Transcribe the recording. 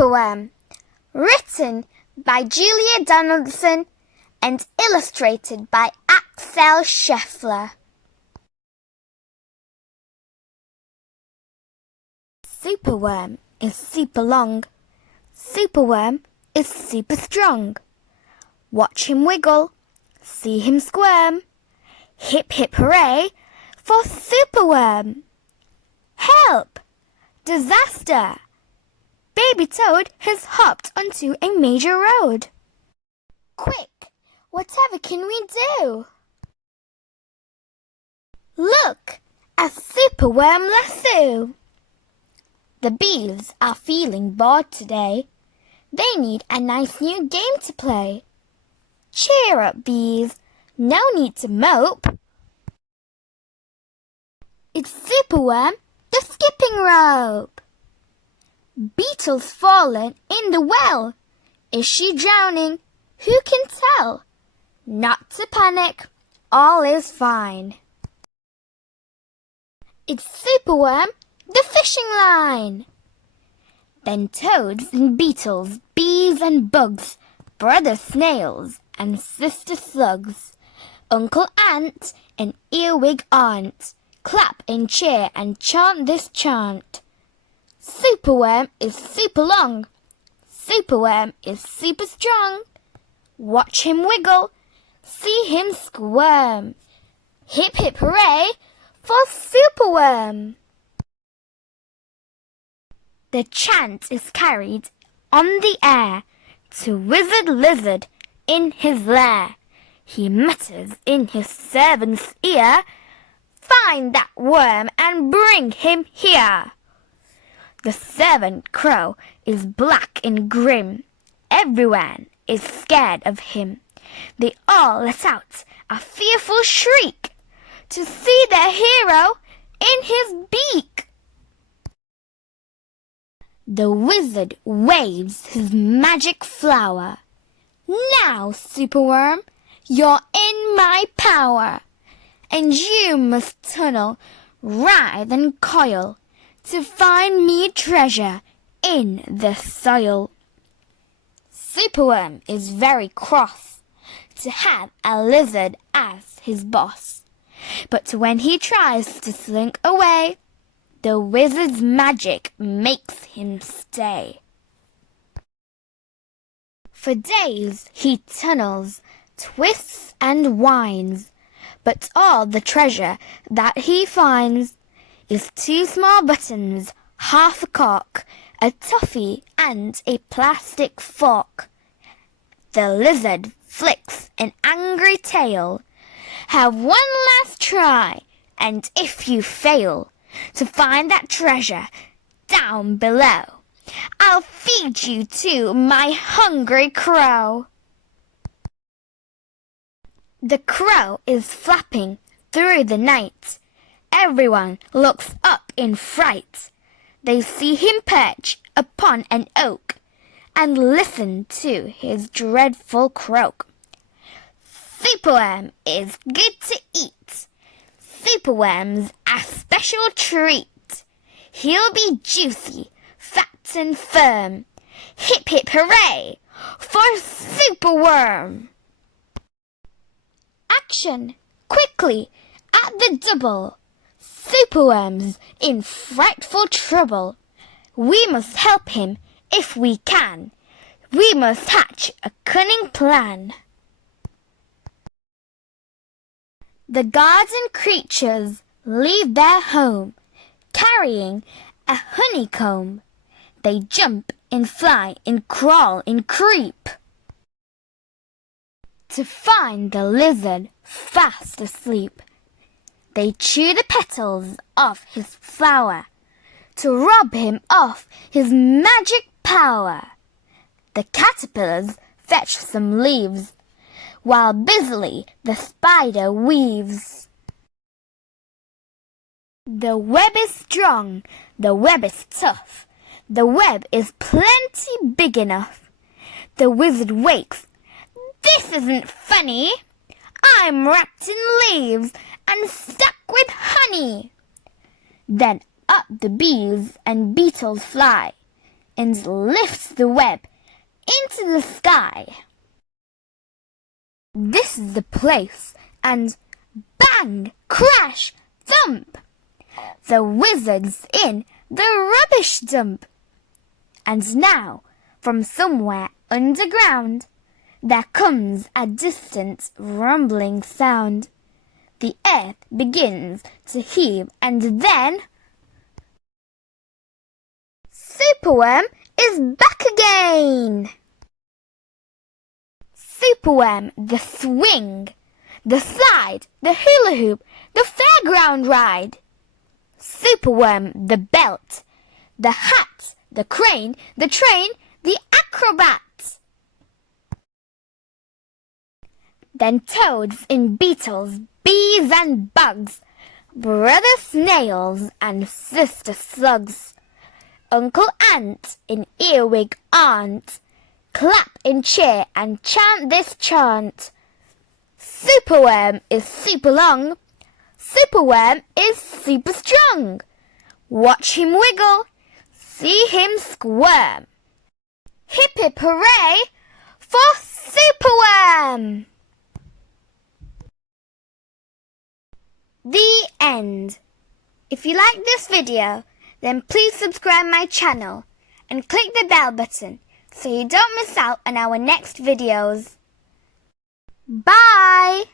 Superworm, written by Julia Donaldson and illustrated by Axel Scheffler. Superworm is super long. Superworm is super strong. Watch him wiggle, see him squirm. Hip hip hooray for Superworm! Help! Disaster! Baby Toad has hopped onto a major road. Quick! Whatever can we do? Look! A Superworm lasso! The bees are feeling bored today. They need a nice new game to play. Cheer up, bees! No need to mope. It's Superworm, the skipping rope. Beetle's fallen in the well. Is she drowning? Who can tell? Not to panic, all is fine. It's Superworm, the fishing line. Then toads and beetles, bees and bugs, brother snails and sister slugs, Uncle Ant and earwig aunt, clap and cheer and chant this chant. Superworm is super long. Superworm is super strong. Watch him wiggle, see him squirm. Hip hip hooray for Superworm! The chant is carried on the air to Wizard Lizard in his lair. He mutters in his servant's ear, "Find that worm and bring him here." The servant crow is black and grim. Everyone is scared of him. They all let out a fearful shriek to see their hero in his beak. The wizard waves his magic flower. "Now, Superworm, you're in my power, and you must tunnel, writhe and coil to find me treasure in the soil." Superworm is very cross to have a lizard as his boss, but when he tries to slink away, the wizard's magic makes him stay. For days he tunnels, twists and winds, but all the treasure that he finds is 2 small buttons, half a cork, a toffee and a plastic fork. The lizard flicks an angry tail. "Have one last try, and if you fail to find that treasure down below, I'll feed you to my hungry crow." The crow is flapping through the night. Everyone looks up in fright. They see him perch upon an oak and listen to his dreadful croak. Superworm is good to eat. Superworm's a special treat. He'll be juicy, fat and firm. Hip hip hooray for Superworm! Action! Quickly, at the double! Superworm's in frightful trouble. We must help him if we can. We must hatch a cunning plan. The garden creatures leave their home, carrying a honeycomb. They jump and fly and crawl and creep to find the lizard fast asleep. They chew the petals off his flower to rob him of his magic power. The caterpillars fetch some leaves, while busily the spider weaves. The web is strong, the web is tough, the web is plenty big enough. The wizard wakes. "This isn't funny. I'm wrapped in leaves and stuck with honey." Then up the bees and beetles fly, and lifts the web into the sky. This is the place, and bang, crash, thump! The wizard's in the rubbish dump. And now, from somewhere underground, there comes a distant rumbling sound. The earth begins to heave, and then Superworm is back again! Superworm, the swing, the slide, the hula hoop, the fairground ride. Superworm, the belt, the hat, the crane, the train, the acrobat. Then toads and beetles, bees and bugs, brother snails and sister slugs, Uncle Ant and earwig aunt, clap and cheer and chant this chant. Superworm is super long, Superworm is super strong. Watch him wiggle, see him squirm. Hip hip hooray for Superworm! The end. If you like this video, then please subscribe my channel and click the bell button so you don't miss out on our next videos. Bye!